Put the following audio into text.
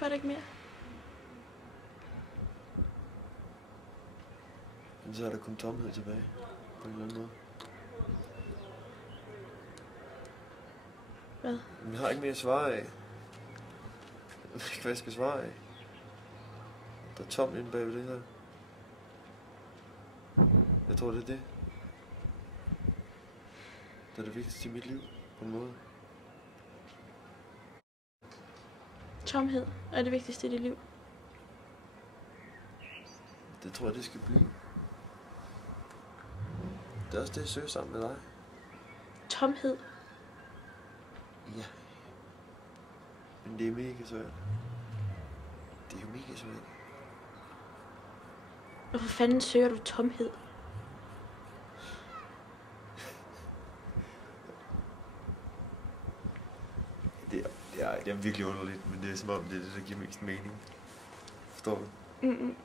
Hvorfor er der ikke mere? Men så er der kun tomhed tilbage, på en eller anden måde. Hvad? Men jeg har ikke mere at svare af. Jeg ved ikke, hvad jeg skal svare af. Der er tomt inde bagved det her. Jeg tror, det er det. Det er det vigtigste i mit liv, på en måde. Tomhed er det vigtigste i dit liv. Det tror jeg, det skal blive. Det er også det, jeg søger sammen med dig. Tomhed. Ja. Men det er mega svært. Det er jo mega svært. Hvorfor fanden søger du tomhed? Det er virkelig underligt, men det er som om, det er det, der giver mest mening. Forstår du? Mm-mm.